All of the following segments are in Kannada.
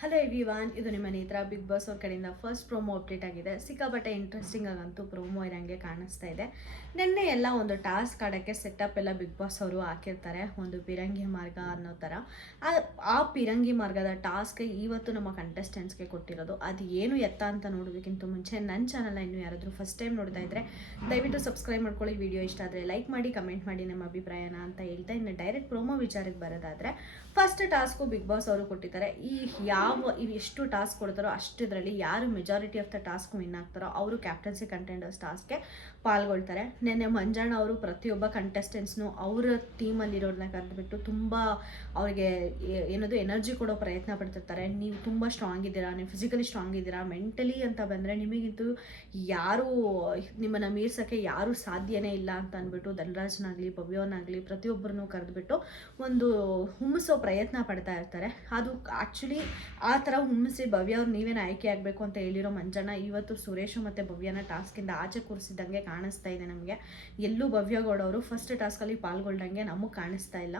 ಹಲೋ ಎವ್ರಿವಾನ್, ಇದು ನಿಮ್ಮ ನೇತ್ರ. ಬಿಗ್ ಬಾಸ್ ಅವ್ರ ಕಡೆಯಿಂದ ಫಸ್ಟ್ ಪ್ರೋಮೋ ಅಪ್ಡೇಟ್ ಆಗಿದೆ. ಸಿಕ್ಕಾಪಟ್ಟೆ ಇಂಟ್ರೆಸ್ಟಿಂಗ್ ಆಗಂತೂ ಪ್ರೋಮೋ ಇರಂಗೆ ಕಾಣಿಸ್ತಾ ಇದೆ. ನಿನ್ನೆ ಎಲ್ಲ ಒಂದು ಟಾಸ್ಕ್ ಆಡೋಕ್ಕೆ ಸೆಟಪ್ ಎಲ್ಲ ಬಿಗ್ ಬಾಸ್ ಅವರು ಹಾಕಿರ್ತಾರೆ, ಒಂದು ಪಿರಂಗಿ ಮಾರ್ಗ ಅನ್ನೋ ಥರ. ಆ ಪಿರಂಗಿ ಮಾರ್ಗದ ಟಾಸ್ಕ್ ಇವತ್ತು ನಮ್ಮ ಕಂಟೆಸ್ಟೆಂಟ್ಸ್ಗೆ ಕೊಟ್ಟಿರೋದು. ಅದು ಏನು ಎತ್ತ ಅಂತ ನೋಡೋದಕ್ಕಿಂತ ಮುಂಚೆ ನನ್ನ ಚಾನಲ್ನ ಇನ್ನೂ ಯಾರಾದರೂ ಫಸ್ಟ್ ಟೈಮ್ ನೋಡ್ತಾ ಇದ್ದರೆ ದಯವಿಟ್ಟು ಸಬ್ಸ್ಕ್ರೈಬ್ ಮಾಡ್ಕೊಳ್ಳಿ. ವಿಡಿಯೋ ಇಷ್ಟ ಆದರೆ ಲೈಕ್ ಮಾಡಿ, ಕಮೆಂಟ್ ಮಾಡಿ ನಿಮ್ಮ ಅಭಿಪ್ರಾಯನ ಅಂತ ಹೇಳ್ತಾ, ಇನ್ನು ಡೈರೆಕ್ಟ್ ಪ್ರೋಮೋ ವಿಚಾರಕ್ಕೆ ಬರೋದಾದರೆ, ಫಸ್ಟ್ ಟಾಸ್ಕು ಬಿಗ್ ಬಾಸ್ ಅವರು ಕೊಟ್ಟಿದ್ದಾರೆ. ಇವು ಎಷ್ಟು ಟಾಸ್ಕ್ ಕೊಡ್ತಾರೋ ಅಷ್ಟಿದ್ರಲ್ಲಿ ಯಾರು majority of the task win ಆಗ್ತಾರೋ ಅವರು ಕ್ಯಾಪ್ಟನ್ಸಿ ಕಂಟೆಂಡರ್ಸ್ ಟಾಸ್ಕ್ಗೆ ಪಾಲ್ಗೊಳ್ತಾರೆ. ನೆನ್ನೆ ಮಂಜಣ್ಣ ಅವರು ಪ್ರತಿಯೊಬ್ಬ ಕಂಟೆಸ್ಟೆಂಟ್ಸ್ನು ಅವರ ಟೀಮಲ್ಲಿರೋರನ್ನ ಕರೆದುಬಿಟ್ಟು ತುಂಬ ಅವ್ರಿಗೆ ಏನದು ಎನರ್ಜಿ ಕೊಡೋ ಪ್ರಯತ್ನ ಪಡ್ತಿರ್ತಾರೆ. ನೀವು ತುಂಬ ಸ್ಟ್ರಾಂಗ್ ಇದ್ದೀರಾ, ನೀವು ಫಿಸಿಕಲಿ ಸ್ಟ್ರಾಂಗ್ ಇದ್ದೀರಾ, ಮೆಂಟಲಿ ಅಂತ ಬಂದರೆ ನಿಮಗಿಂತೂ ಯಾರೂ ನಿಮ್ಮನ್ನು ಮೀರ್ಸೋಕ್ಕೆ ಯಾರೂ ಸಾಧ್ಯನೇ ಇಲ್ಲ ಅಂತ ಅಂದ್ಬಿಟ್ಟು ಧನರಾಜ್ನಾಗಲಿ ಭವ್ಯವನ್ನಾಗಲಿ ಪ್ರತಿಯೊಬ್ಬರನ್ನು ಕರೆದುಬಿಟ್ಟು ಒಂದು ಹುಮ್ಮಿಸೋ ಪ್ರಯತ್ನ ಪಡ್ತಾ ಇರ್ತಾರೆ. ಅದು ಆ್ಯಕ್ಚುಲಿ ಆ ಥರ ಹುಮ್ಮಿಸಿ ಭವ್ಯ ಅವ್ರು ನೀವೇನು ಆಯ್ಕೆ ಆಗಬೇಕು ಅಂತ ಹೇಳಿರೋ ಮಂಜಣ್ಣ ಇವತ್ತು ಸುರೇಶು ಮತ್ತು ಭವ್ಯನ ಟಾಸ್ಕಿಂದ ಆಚೆ ಕೂರಿಸಿದಂಗೆ ಕಾಣಿಸ್ತಾ ಇದೆ ನಮಗೆ. ಎಲ್ಲೂ ಭವ್ಯಗೌಡ ಅವರು ಫಸ್ಟ್ ಟಾಸ್ಕಲ್ಲಿ ಪಾಲ್ಗೊಳ್ದಂಗೆ ನಮಗೆ ಕಾಣಿಸ್ತಾ ಇಲ್ಲ.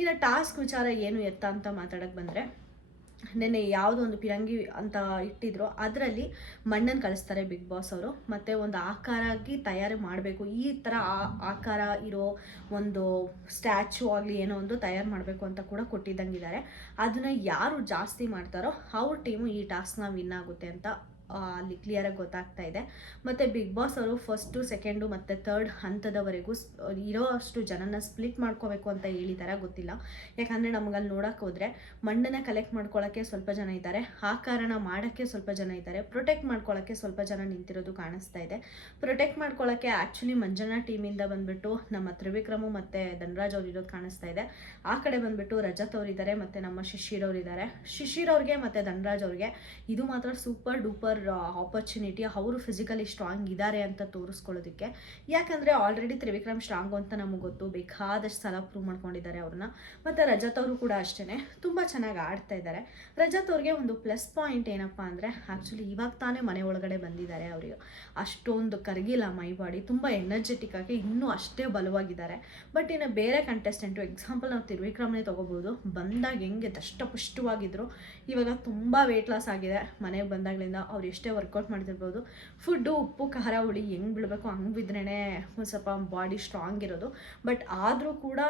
ಇನ್ನು ಟಾಸ್ಕ್ ವಿಚಾರ ಏನು ಎತ್ತ ಅಂತ ಮಾತಾಡೋಕ್ಕೆ ಬಂದರೆ, ನೆನ್ನೆ ಯಾವುದೋ ಒಂದು ಪಿರಂಗಿ ಅಂತ ಇಟ್ಟಿದ್ರು, ಅದರಲ್ಲಿ ಮಣ್ಣನ್ನು ಕಳಿಸ್ತಾರೆ ಬಿಗ್ ಬಾಸ್ ಅವರು. ಮತ್ತು ಒಂದು ಆಕಾರಾಗಿ ತಯಾರಿ ಮಾಡಬೇಕು, ಈ ಥರ ಆಕಾರ ಇರೋ ಒಂದು ಸ್ಟ್ಯಾಚು ಆಗಲಿ ಏನೋ ಒಂದು ತಯಾರು ಮಾಡಬೇಕು ಅಂತ ಕೂಡ ಕೊಟ್ಟಿದ್ದಂಗಿದ್ದಾರೆ. ಅದನ್ನು ಯಾರು ಜಾಸ್ತಿ ಮಾಡ್ತಾರೋ ಅವ್ರ ಟೀಮು ಈ ಟಾಸ್ಕ್ನ ವಿನ್ ಆಗುತ್ತೆ ಅಂತ ಅಲ್ಲಿ ಕ್ಲಿಯರಾಗಿ ಗೊತ್ತಾಗ್ತಾ ಇದೆ. ಮತ್ತು ಬಿಗ್ ಬಾಸ್ ಅವರು ಫಸ್ಟು, ಸೆಕೆಂಡು ಮತ್ತು ಥರ್ಡ್ ಹಂತದವರೆಗೂ ಇರೋ ಅಷ್ಟು ಜನನ ಸ್ಪ್ಲಿಟ್ ಮಾಡ್ಕೋಬೇಕು ಅಂತ ಹೇಳಿದ್ದಾರೆ, ಗೊತ್ತಿಲ್ಲ. ಯಾಕಂದರೆ ನಮಗಲ್ಲಿ ನೋಡೋಕೆ ಹೋದರೆ ಮಣ್ಣನ್ನು ಕಲೆಕ್ಟ್ ಮಾಡ್ಕೊಳ್ಳೋಕ್ಕೆ ಸ್ವಲ್ಪ ಜನ ಇದ್ದಾರೆ, ಆಕಾರನ ಮಾಡೋಕ್ಕೆ ಸ್ವಲ್ಪ ಜನ ಇದ್ದಾರೆ, ಪ್ರೊಟೆಕ್ಟ್ ಮಾಡ್ಕೊಳ್ಳೋಕ್ಕೆ ಸ್ವಲ್ಪ ಜನ ನಿಂತಿರೋದು ಕಾಣಿಸ್ತಾ ಇದೆ. ಪ್ರೊಟೆಕ್ಟ್ ಮಾಡ್ಕೊಳ್ಳೋಕ್ಕೆ ಆ್ಯಕ್ಚುಲಿ ಮಂಜನಾ ಟೀಮಿಂದ ಬಂದುಬಿಟ್ಟು ನಮ್ಮ ತ್ರಿವಿಕ್ರಮು ಮತ್ತು ಧನರಾಜ್ ಅವ್ರು ಇರೋದು ಕಾಣಿಸ್ತಾ ಇದೆ. ಆ ಕಡೆ ಬಂದುಬಿಟ್ಟು ರಜತ್ ಅವರಿದ್ದಾರೆ ಮತ್ತು ನಮ್ಮ ಶಿಶಿರ್ ಅವರಿದ್ದಾರೆ. ಶಿಶಿರ್ ಅವ್ರಿಗೆ ಮತ್ತು ಧನರಾಜ್ ಅವ್ರಿಗೆ ಇದು ಮಾತ್ರ ಸೂಪರ್ ಡೂಪರ್ ಆಪರ್ಚುನಿಟಿ, ಅವರು ಫಿಸಿಕಲಿ ಸ್ಟ್ರಾಂಗ್ ಇದ್ದಾರೆ ಅಂತ ತೋರಿಸ್ಕೊಳ್ಳೋದಕ್ಕೆ. ಯಾಕಂದರೆ ಆಲ್ರೆಡಿ ತ್ರಿವಿಕ್ರಮ್ ಸ್ಟ್ರಾಂಗು ಅಂತ ನಮಗೆ ಗೊತ್ತು, ಬೇಕಾದಷ್ಟು ಸಲ ಪ್ರೂವ್ ಮಾಡ್ಕೊಂಡಿದ್ದಾರೆ ಅವ್ರನ್ನ. ಮತ್ತು ರಜತ್ ಅವರು ಕೂಡ ಅಷ್ಟೇ ತುಂಬ ಚೆನ್ನಾಗಿ ಆಡ್ತಾ ಇದ್ದಾರೆ. ರಜತ್ ಅವ್ರಿಗೆ ಒಂದು ಪ್ಲಸ್ ಪಾಯಿಂಟ್ ಏನಪ್ಪ ಅಂದರೆ, ಆ್ಯಕ್ಚುಲಿ ಇವಾಗ ತಾನೇ ಮನೆ ಒಳಗಡೆ ಬಂದಿದ್ದಾರೆ, ಅವರಿಗೆ ಅಷ್ಟೊಂದು ಕರಗಿಲ್ಲ ಮೈ ಬಾಡಿ, ತುಂಬ ಎನರ್ಜೆಟಿಕ್ ಆಗಿ ಇನ್ನೂ ಅಷ್ಟೇ ಬಲವಾಗಿದ್ದಾರೆ. ಬಟ್ ಇನ್ನು ಬೇರೆ ಕಂಟೆಸ್ಟೆಂಟು, ಎಕ್ಸಾಂಪಲ್ ನಾವು ತ್ರಿವಿಕ್ರಮ್ನೇ ತೊಗೋಬೋದು, ಬಂದಾಗ ಹೆಂಗೆ ದಷ್ಟಪುಷ್ಟವಾಗಿದ್ರು, ಇವಾಗ ತುಂಬ ವೆಯ್ಟ್ ಲಾಸ್ ಆಗಿದೆ ಮನೆಗೆ ಬಂದಾಗಲಿಂದ. ಅವ್ರು ಎಷ್ಟೇ ವರ್ಕೌಟ್ ಮಾಡ್ತಿರ್ಬೋದು, ಫುಡ್ಡು ಉಪ್ಪು ಖಾರ ಹುಳಿ ಹೆಂಗೆ ಬಿಡಬೇಕು ಹಂಗೆ ಬಿದ್ರೇ ಒಂದು ಸ್ವಲ್ಪ ಬಾಡಿ ಸ್ಟ್ರಾಂಗ್ ಇರೋದು. ಬಟ್ ಆದರೂ ಕೂಡ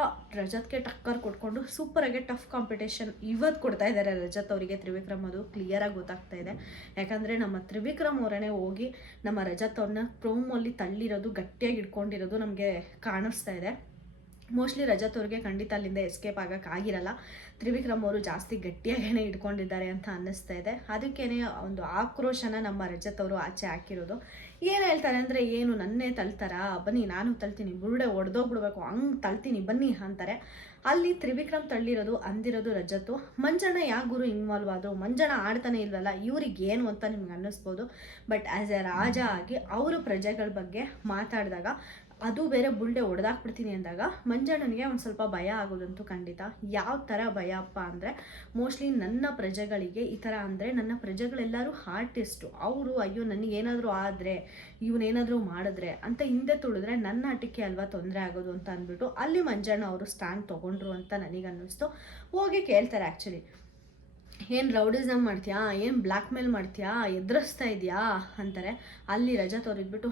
ರಜತ್ಗೆ ಟಕ್ಕರ್ ಕೊಟ್ಕೊಂಡು ಸೂಪರಾಗಿ ಟಫ್ ಕಾಂಪಿಟೇಷನ್ ಇವತ್ತು ಕೊಡ್ತಾ ಇದ್ದಾರೆ ರಜತ್ ಅವರಿಗೆ. ತ್ರಿವಿಕ್ರಮ್ ಅದು ಕ್ಲಿಯರಾಗಿ ಗೊತ್ತಾಗ್ತಾ ಇದೆ. ಯಾಕಂದರೆ ನಮ್ಮ ತ್ರಿವಿಕ್ರಮ್ ಅವರೇ ಹೋಗಿ ನಮ್ಮ ರಜತ್ ಅವ್ರನ್ನ ಪ್ರೋಮೋಲ್ಲಿ ತಳ್ಳಿರೋದು, ಗಟ್ಟಿಯಾಗಿ ಇಟ್ಕೊಂಡಿರೋದು ನಮಗೆ ಕಾಣಿಸ್ತಾ ಇದೆ. ಮೋಸ್ಟ್ಲಿ ರಜತ್ ಅವ್ರಿಗೆ ಖಂಡಿತ ಅಲ್ಲಿಂದ ಎಸ್ಕೇಪ್ ಆಗೋಕ್ಕಾಗಿರಲ್ಲ. ತ್ರಿವಿಕ್ರಮ್ ಅವರು ಜಾಸ್ತಿ ಗಟ್ಟಿಯಾಗೇ ಇಟ್ಕೊಂಡಿದ್ದಾರೆ ಅಂತ ಅನ್ನಿಸ್ತಾ ಇದೆ. ಅದಕ್ಕೇ ಒಂದು ಆಕ್ರೋಶನ ನಮ್ಮ ರಜತ್ ಅವರು ಆಚೆ ಹಾಕಿರೋದು. ಏನು ಹೇಳ್ತಾರೆ ಅಂದರೆ, ಏನು ನನ್ನೇ ತಳ್ತಾರಾ, ಬನ್ನಿ ನಾನು ತಳ್ತೀನಿ, ಬುರುಡೆ ಒಡೆದೋಗ್ಬಿಡ್ಬೇಕು, ಹಂಗೆ ತಳ್ತೀನಿ ಬನ್ನಿ ಅಂತಾರೆ. ಅಲ್ಲಿ ತ್ರಿವಿಕ್ರಮ್ ತಳ್ಳಿರೋದು ಅಂದಿರೋದು ರಜತ್ತು. ಮಂಜಣ್ಣ ಯಾಕೆ ಗುರು ಇನ್ವಾಲ್ವ್ ಆದರು, ಮಂಜಣ್ಣ ಆಡ್ತಾನೆ ಇಲ್ವಲ್ಲ, ಇವ್ರಿಗೆ ಏನು ಅಂತ ನಿಮ್ಗೆ ಅನ್ನಿಸ್ಬೋದು. ಬಟ್ ಆ್ಯಸ್ ಎ ರಾಜ ಆಗಿ ಅವರು ಪ್ರಜೆಗಳ ಬಗ್ಗೆ ಮಾತಾಡಿದಾಗ, ಅದು ಬೇರೆ ಬುಲ್ಡೆ ಹೊಡೆದಾಕ್ಬಿಡ್ತೀನಿ ಅಂದಾಗ ಮಂಜಣ್ಣನಿಗೆ ಒಂದು ಸ್ವಲ್ಪ ಭಯ ಆಗೋದಂತೂ ಖಂಡಿತ. ಯಾವ ಥರ ಭಯಪ್ಪ ಅಂದರೆ, ಮೋಸ್ಟ್ಲಿ ನನ್ನ ಪ್ರಜೆಗಳಿಗೆ ಈ ಥರ ಅಂದರೆ, ನನ್ನ ಪ್ರಜೆಗಳೆಲ್ಲರೂ ಆರ್ಟಿಸ್ಟು, ಅವರು ಅಯ್ಯೋ ನನಗೇನಾದರೂ ಆದರೆ, ಇವನೇನಾದರೂ ಮಾಡಿದ್ರೆ ಅಂತ ಹಿಂದೆ ತುಳಿದ್ರೆ ನನ್ನ ಆಟಕ್ಕೆ ಅಲ್ವಾ ತೊಂದರೆ ಆಗೋದು ಅಂತ ಅಂದ್ಬಿಟ್ಟು ಅಲ್ಲಿ ಮಂಜಣ್ಣ ಅವರು ಸ್ಟ್ಯಾಂಡ್ ತೊಗೊಂಡ್ರು ಅಂತ ನನಗನ್ನಿಸ್ತು. ಹೋಗಿ ಕೇಳ್ತಾರೆ ಆ್ಯಕ್ಚುಲಿ, ಏನು ರೌಡಿಸಮ್ ಮಾಡ್ತೀಯಾ, ಏನು ಬ್ಲ್ಯಾಕ್ ಮೇಲ್ ಮಾಡ್ತೀಯಾ, ಎದುರಿಸ್ತಾ ಇದೆಯಾ ಅಂತಾರೆ. ಅಲ್ಲಿ ರಜತ್ ಅವ್ರು ಇದ್ಬಿಟ್ಟು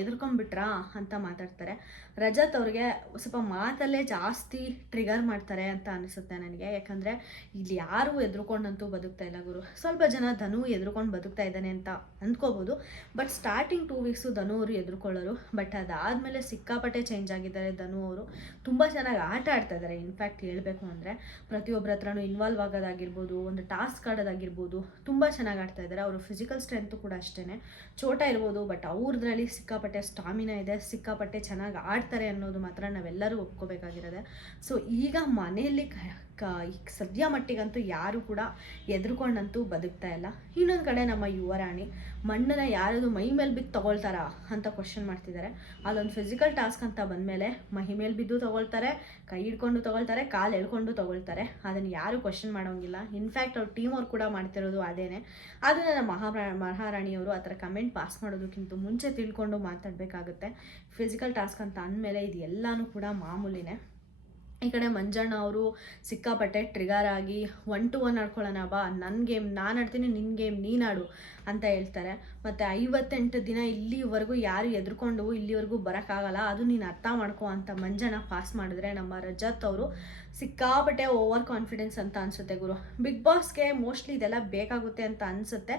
ಎದುರ್ಕೊಂಡ್ಬಿಟ್ರಾ ಅಂತ ಮಾತಾಡ್ತಾರೆ. ರಜತ್ ಅವ್ರಿಗೆ ಸ್ವಲ್ಪ ಮಾತಲ್ಲೇ ಜಾಸ್ತಿ ಟ್ರಿಗರ್ ಮಾಡ್ತಾರೆ ಅಂತ ಅನಿಸುತ್ತೆ ನನಗೆ. ಯಾಕಂದರೆ ಇಲ್ಲಿ ಯಾರೂ ಎದುರ್ಕೊಂಡಂತೂ ಬದುಕ್ತಾ ಇಲ್ಲ ಗುರು. ಸ್ವಲ್ಪ ಜನ ಧನು ಎದುರ್ಕೊಂಡು ಬದುಕ್ತಾ ಇದ್ದಾನೆ ಅಂತ ಅಂದ್ಕೋಬೋದು. ಬಟ್ ಸ್ಟಾರ್ಟಿಂಗ್ 2 ವೀಕ್ಸು ಧನು ಅವರು ಎದುರ್ಕೊಳ್ಳೋರು. ಬಟ್ ಅದಾದಮೇಲೆ ಸಿಕ್ಕಾಪಟ್ಟೆ ಚೇಂಜ್ ಆಗಿದ್ದಾರೆ ಧನು ಅವರು. ತುಂಬ ಚೆನ್ನಾಗಿ ಆಟ ಆಡ್ತಾ ಇದ್ದಾರೆ. ಇನ್ಫ್ಯಾಕ್ಟ್ ಹೇಳಬೇಕು ಅಂದರೆ ಪ್ರತಿಯೊಬ್ಬರ ಹತ್ರನೂ ಇನ್ವಾಲ್ವ್ ಆಗೋದಾಗಿರ್ಬೋದು, ಒಂದು ಟಾಸ್ಕ್ ಆಡೋದಾಗಿರ್ಬೋದು, ತುಂಬ ಚೆನ್ನಾಗಿ ಆಡ್ತಾ ಇದ್ದಾರೆ. ಅವರು ಫಿಸಿಕಲ್ ಸ್ಟ್ರೆಂತು ಕೂಡ ಅಷ್ಟೇ, ಚೋಟ ಇರ್ಬೋದು, ಬಟ್ ಅವ್ರದ್ರಲ್ಲಿ ಸಿಕ್ಕಾಪಟ್ಟೆ ಸ್ಟಾಮಿನಾ ಇದೆ, ಸಿಕ್ಕಾಪಟ್ಟೆ ಚೆನ್ನಾಗಿ ಆಡ್ತಾರೆ ಅನ್ನೋದು ಮಾತ್ರ ನಾವೆಲ್ಲರೂ ಒಪ್ಕೋಬೇಕಾಗಿರೋದೆ. ಸೊ ಈಗ ಮನೆಯಲ್ಲಿ ಸದ್ಯ ಮಟ್ಟಿಗಂತೂ ಯಾರು ಕೂಡ ಎದುರ್ಕೊಂಡಂತೂ ಬದುಕ್ತಾ ಇಲ್ಲ. ಇನ್ನೊಂದು ಕಡೆ ನಮ್ಮ ಯುವರಾಣಿ ಮಣ್ಣನ್ನು ಯಾರದು ಮೈ ಮೇಲೆ ಬಿದ್ದು ತೊಗೊಳ್ತಾರಾ ಅಂತ ಕ್ವಶನ್ ಮಾಡ್ತಿದ್ದಾರೆ. ಅಲ್ಲೊಂದು ಫಿಸಿಕಲ್ ಟಾಸ್ಕ್ ಅಂತ ಬಂದಮೇಲೆ ಮೈ ಮೇಲೆ ಬಿದ್ದು ತೊಗೊಳ್ತಾರೆ, ಕೈ ಹಿಡ್ಕೊಂಡು ತೊಗೊಳ್ತಾರೆ, ಕಾಲು ಎಳ್ಕೊಂಡು ತೊಗೊಳ್ತಾರೆ. ಅದನ್ನು ಯಾರು ಕ್ವಶನ್ ಮಾಡೋಂಗಿಲ್ಲ. ಇನ್ಫ್ಯಾಕ್ಟ್ ಅವ್ರ ಟೀಮ್ ಅವ್ರು ಕೂಡ ಮಾಡ್ತಿರೋದು ಅದೇನೆ. ಅದನ್ನು ನಮ್ಮ ಮಹಾರಾಣಿಯವರು ಆ ಥರ ಕಮೆಂಟ್ ಪಾಸ್ ಮಾಡೋದಕ್ಕಿಂತ ಮುಂಚೆ ತಿಳ್ಕೊಂಡು ಮಾತಾಡಬೇಕಾಗುತ್ತೆ. ಫಿಸಿಕಲ್ ಟಾಸ್ಕ್ ಅಂತ ಅಂದಮೇಲೆ ಇದು ಎಲ್ಲನೂ ಕೂಡ ಮಾಮೂಲಿನೇ. ಈ ಕಡೆ ಮಂಜಣ್ಣ ಅವರು ಸಿಕ್ಕಾಪಟ್ಟೆ ಟ್ರಿಗರ್ ಆಗಿ 1-1 ಆಡ್ಕೊಳ್ಳೋಣ ಬಾ, ನನ್ನ ಗೇಮ್ ನಾನು ಆಡ್ತೀನಿ, ನಿನ್ನ ಗೇಮ್ ನೀನು ಆಡು ಅಂತ ಹೇಳ್ತಾರೆ. ಮತ್ತು 58 ದಿನ ಇಲ್ಲಿವರೆಗೂ ಯಾರು ಎದ್ರುಕೊಂಡು ಇಲ್ಲಿವರೆಗೂ ಬರೋಕ್ಕಾಗಲ್ಲ, ಅದು ನೀನು ಅರ್ಥ ಮಾಡ್ಕೊ ಅಂತ ಮಂಜಣ್ಣ ಪಾಸ್ ಮಾಡಿದ್ರೆ ನಮ್ಮ ರಜತ್ ಅವರು ಸಿಕ್ಕಾಪಟ್ಟೆ ಓವರ್ ಕಾನ್ಫಿಡೆನ್ಸ್ ಅಂತ ಅನಿಸುತ್ತೆ ಗುರು. ಬಿಗ್ ಬಾಸ್ಗೆ ಮೋಸ್ಟ್ಲಿ ಇದೆಲ್ಲ ಬೇಕಾಗುತ್ತೆ ಅಂತ ಅನಿಸುತ್ತೆ.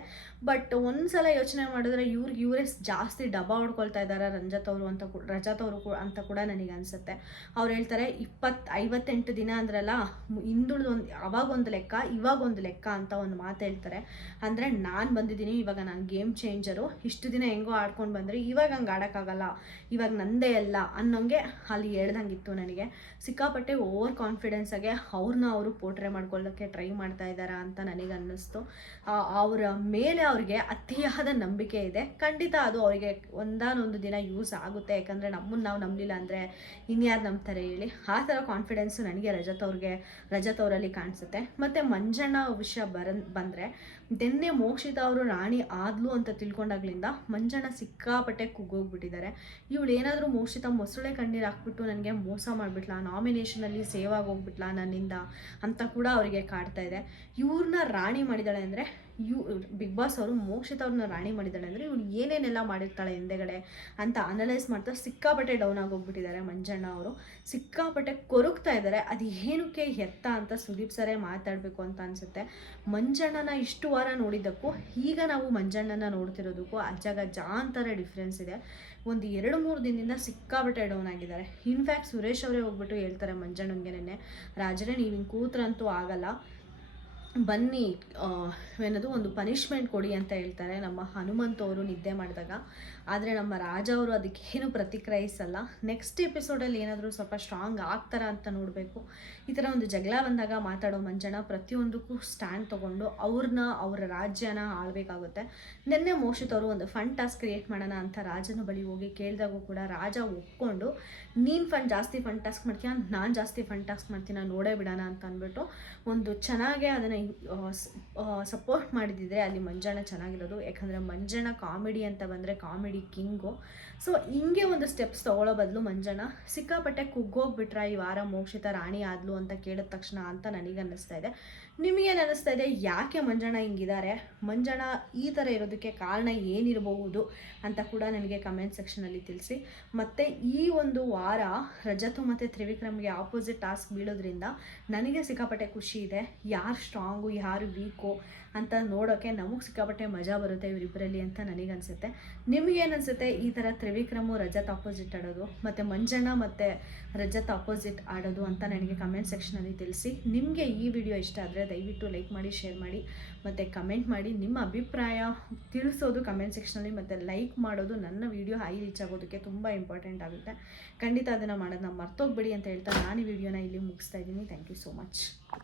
ಬಟ್ ಒಂದ್ಸಲ ಯೋಚನೆ ಮಾಡಿದ್ರೆ ಇವರೇ ಜಾಸ್ತಿ ಡಬ್ಬ ಹೊಡ್ಕೊಳ್ತಾ ಇದ್ದಾರೆ ರಜತ್ ಅವರು ಅಂತ ಕೂಡ ನನಗೆ ಅನಿಸುತ್ತೆ. ಅವ್ರು ಹೇಳ್ತಾರೆ 58 ದಿನ ಅಂದ್ರಲ್ಲ, ಹಿಂದುಳಿದೊಂದು ಅವಾಗೊಂದು ಲೆಕ್ಕ ಇವಾಗೊಂದು ಲೆಕ್ಕ ಅಂತ ಒಂದು ಮಾತು ಹೇಳ್ತಾರೆ. ಅಂದರೆ ನಾನು ಬಂದಿದ್ದೀನಿ, ಇವಾಗ ನಾನು ಗೇಮ್ ಚೇಂಜರು, ಇಷ್ಟು ದಿನ ಹೆಂಗೋ ಆಡ್ಕೊಂಡು ಬಂದರೆ ಇವಾಗ ಹಂಗೆ ಆಡೋಕ್ಕಾಗಲ್ಲ, ಇವಾಗ ನಂದೇ ಅಲ್ಲ ಅನ್ನೋಂಗೆ ಅಲ್ಲಿ ಹೇಳ್ದಂಗಿತ್ತು ನನಗೆ. ಸಿಕ್ಕಾಪಟ್ಟೆ ಓವರ್ ಕಾನ್ಫಿಡೆನ್ಸಾಗೆ ಅವ್ರನ್ನ ಅವರು ಪೋಟ್ರೆ ಮಾಡ್ಕೊಳ್ಳೋಕ್ಕೆ ಟ್ರೈ ಮಾಡ್ತಾ ಇದ್ದಾರಾ ಅಂತ ನನಗೆ ಅನ್ನಿಸ್ತು. ಅವರ ಮೇಲೆ ಅವ್ರಿಗೆ ಅತಿಯಾದ ನಂಬಿಕೆ ಇದೆ. ಖಂಡಿತ ಅದು ಅವರಿಗೆ ಒಂದಾನೊಂದು ದಿನ ಯೂಸ್ ಆಗುತ್ತೆ. ಯಾಕಂದರೆ ನಮ್ಮನ್ನು ನಾವು ನಂಬಲಿಲ್ಲ ಅಂದರೆ ಇನ್ಯಾರು ನಂಬ್ತಾರೆ ಹೇಳಿ. ಆ ಥರ ಕಾನ್ಫಿಡೆನ್ಸು ನನಗೆ ರಜತ್ ಅವರಲ್ಲಿ ಕಾಣಿಸುತ್ತೆ. ಮತ್ತು ಮಂಜಣ್ಣ ವಿಷಯ ಬಂದರೆ ನಿನ್ನೆ ಮೋಕ್ಷಿತ ಅವರು ರಾಣಿ ಆದ್ಲು ಅಂತ ತಿಳ್ಕೊಂಡಾಗ್ಲಿಂದ ಮಂಜಣ್ಣ ಸಿಕ್ಕಾಪಟ್ಟೆ ಕುಗ್ಗೋಗ್ಬಿಟ್ಟಿದ್ದಾರೆ. ಇವಳು ಏನಾದರೂ ಮೋಕ್ಷಿತ ಮೊಸಳೆ ಕಣ್ಣೀರು ಹಾಕ್ಬಿಟ್ಟು ನನಗೆ ಮೋಸ ಮಾಡಿಬಿಟ್ಲಾ, ನಾಮಿನೇಷನಲ್ಲಿ ಸೇವ್ ಆಗೋಗ್ಬಿಟ್ಲಾ ನನ್ನಿಂದ ಅಂತ ಕೂಡ ಅವರಿಗೆ ಕಾಡ್ತಾ ಇದೆ. ಇವ್ರನ್ನ ರಾಣಿ ಮಾಡಿದಾಳೆ ಅಂದರೆ ಬಿಗ್ ಬಾಸ್ ಅವರು ಮೋಕ್ಷಿತ ಅವ್ರನ್ನ ರಾಣಿ ಮಾಡಿದಾಳೆ ಅಂದರೆ ಇವಳು ಏನೇನೆಲ್ಲ ಮಾಡಿರ್ತಾಳೆ ಹಿಂದೆಗಡೆ ಅಂತ ಅನಲೈಸ್ ಮಾಡ್ತಾ ಸಿಕ್ಕಾಪಟ್ಟೆ ಡೌನ್ ಆಗೋಗ್ಬಿಟ್ಟಿದ್ದಾರೆ ಮಂಜಣ್ಣ ಅವರು. ಸಿಕ್ಕಾಪಟ್ಟೆ ಕೊರಗ್ತಾ ಇದ್ದಾರೆ. ಅದು ಏನಕ್ಕೆ ಎತ್ತ ಅಂತ ಸುದೀಪ್ ಸರೇ ಮಾತಾಡಬೇಕು ಅಂತ ಅನಿಸುತ್ತೆ. ಮಂಜಣ್ಣನ ಇಷ್ಟು ವಾರ ನೋಡಿದ್ದಕ್ಕೂ ಈಗ ನಾವು ಮಂಜಣ್ಣನ ನೋಡ್ತಿರೋದಕ್ಕೂ ಅಜಗಜಾಂತರ ಡಿಫ್ರೆನ್ಸ್ ಇದೆ. ಒಂದು 2-3 ದಿನದಿಂದ ಸಿಕ್ಕಾಪಟ್ಟೆ ಡೌನ್ ಆಗಿದ್ದಾರೆ. ಇನ್ಫ್ಯಾಕ್ಟ್ ಸುರೇಶ್ ಅವರೇ ಹೋಗ್ಬಿಟ್ಟು ಹೇಳ್ತಾರೆ ಮಂಜಣ್ಣನಿಗೆ, ನೆನ್ನೆ ರಾಜರೇ ನೀವು ಹಿಂಗೆ ಕೂತ್ರಂತೂ ಆಗಲ್ಲ, ಬನ್ನಿ ಏನದು ಒಂದು ಪನಿಷ್ಮೆಂಟ್ ಕೊಡಿ ಅಂತ ಹೇಳ್ತಾರೆ ನಮ್ಮ ಹನುಮಂತ್ ಅವರು ನಿದ್ದೆ ಮಾಡಿದಾಗ. ಆದರೆ ನಮ್ಮ ರಾಜ ಅವರು ಅದಕ್ಕೇನು ಪ್ರತಿಕ್ರಿಯಿಸಲ್ಲ. ನೆಕ್ಸ್ಟ್ ಎಪಿಸೋಡಲ್ಲಿ ಏನಾದರೂ ಸ್ವಲ್ಪ ಸ್ಟ್ರಾಂಗ್ ಆಗ್ತಾರಾ ಅಂತ ನೋಡಬೇಕು. ಈ ಥರ ಒಂದು ಜಗಳ ಬಂದಾಗ ಮಾತಾಡೋ ಮಂಜಣ್ಣ ಪ್ರತಿಯೊಂದಕ್ಕೂ ಸ್ಟ್ಯಾಂಡ್ ತೊಗೊಂಡು ಅವರ ರಾಜ್ಯನ ಆಳಬೇಕಾಗುತ್ತೆ. ನಿನ್ನೆ ಮೋಕ್ಷಿತ್ ಅವರು ಒಂದು ಫನ್ ಟಾಸ್ಕ್ ಕ್ರಿಯೇಟ್ ಮಾಡೋಣ ಅಂತ ರಾಜನ ಬಳಿ ಹೋಗಿ ಕೇಳಿದಾಗೂ ಕೂಡ ರಾಜ ಒಪ್ಕೊಂಡು ನೀನು ಜಾಸ್ತಿ ಫನ್ ಟಾಸ್ಕ್ ಮಾಡ್ತೀಯ, ನಾನು ಜಾಸ್ತಿ ಫನ್ ಟಾಸ್ಕ್ ಮಾಡ್ತೀನಿ, ನೋಡೇ ಬಿಡೋಣ ಅಂತ ಅಂದ್ಬಿಟ್ಟು ಒಂದು ಚೆನ್ನಾಗೇ ಅದನ್ನು ಸಪೋರ್ಟ್ ಮಾಡಿದ್ದಿದ್ರೆ ಅಲ್ಲಿ ಮಂಜಣ್ಣ ಚೆನ್ನಾಗಿರೋದು. ಯಾಕಂದರೆ ಮಂಜಣ್ಣ ಕಾಮಿಡಿ ಅಂತ ಬಂದರೆ ಕಾಮಿಡಿ ಕಿಂಗು. ಸೊ ಹಿಂಗೆ ಒಂದು ಸ್ಟೆಪ್ಸ್ ತೊಗೊಳ್ಳೋ ಬದಲು ಮಂಜಣ್ಣ ಸಿಕ್ಕಾಪಟ್ಟೆ ಕುಗ್ಗೋಗ್ಬಿಟ್ರೆ ಈ ವಾರ ಮೋಕ್ಷಿತ ರಾಣಿ ಆದ್ಲು ಅಂತ ಕೇಳಿದ ತಕ್ಷಣ ಅಂತ ನನಗೆ ಅನ್ನಿಸ್ತಾ ಇದೆ. ನಿಮಗೇನು ಅನ್ನಿಸ್ತಾ ಇದೆ? ಯಾಕೆ ಮಂಜಣ್ಣ ಹಿಂಗಿದ್ದಾರೆ? ಮಂಜಣ್ಣ ಈ ಥರ ಇರೋದಕ್ಕೆ ಕಾರಣ ಏನಿರಬಹುದು ಅಂತ ಕೂಡ ನನಗೆ ಕಮೆಂಟ್ ಸೆಕ್ಷನಲ್ಲಿ ತಿಳಿಸಿ. ಮತ್ತು ಈ ಒಂದು ವಾರ ರಜತು ಮತ್ತು ತ್ರಿವಿಕ್ರಮ್ಗೆ ಆಪೋಸಿಟ್ ಟಾಸ್ಕ್ ಬೀಳೋದ್ರಿಂದ ನನಗೆ ಸಿಕ್ಕಾಪಟ್ಟೆ ಖುಷಿ ಇದೆ. ಯಾರು ಸ್ಟ್ರಾಂಗು ಯಾರು ವೀಕು ಅಂತ ನೋಡೋಕ್ಕೆ ನಮಗೆ ಸಿಕ್ಕಾಪಟ್ಟೆ ಮಜಾ ಬರುತ್ತೆ ಇವರಿಬ್ಬರಲ್ಲಿ ಅಂತ ನನಗನ್ಸುತ್ತೆ. ನಿಮಗೇನು ಅನಿಸುತ್ತೆ ಈ ಥರ ತ್ರಿವಿಕ್ರಮು ರಜತ್ ಆಪೋಸಿಟ್ ಆಡೋದು ಮತ್ತು ಮಂಜಣ್ಣ ಮತ್ತು ರಜತ್ ಆಪೋಸಿಟ್ ಆಡೋದು ಅಂತ ನನಗೆ ಕಮೆಂಟ್ ಸೆಕ್ಷನಲ್ಲಿ ತಿಳಿಸಿ. ನಿಮಗೆ ಈ ವಿಡಿಯೋ ಇಷ್ಟ ಆದರೆ ದಯವಿಟ್ಟು ಲೈಕ್ ಮಾಡಿ, ಶೇರ್ ಮಾಡಿ ಮತ್ತು ಕಮೆಂಟ್ ಮಾಡಿ. ನಿಮ್ಮ ಅಭಿಪ್ರಾಯ ತಿಳಿಸೋದು ಕಮೆಂಟ್ ಸೆಕ್ಷನಲ್ಲಿ ಮತ್ತು ಲೈಕ್ ಮಾಡೋದು ನನ್ನ ವಿಡಿಯೋ ಹೈ ರೀಚ್ ಆಗೋದಕ್ಕೆ ತುಂಬ ಇಂಪಾರ್ಟೆಂಟ್ ಆಗುತ್ತೆ. ಖಂಡಿತ ಅದನ್ನು ಮಾಡೋದನ್ನ ಮರ್ತೋಗ್ಬೇಡಿ ಅಂತ ಹೇಳ್ತಾ ನಾನು ಈ ವಿಡಿಯೋನ ಇಲ್ಲಿ ಮುಗಿಸ್ತಾ ಇದ್ದೀನಿ. Thank you so much.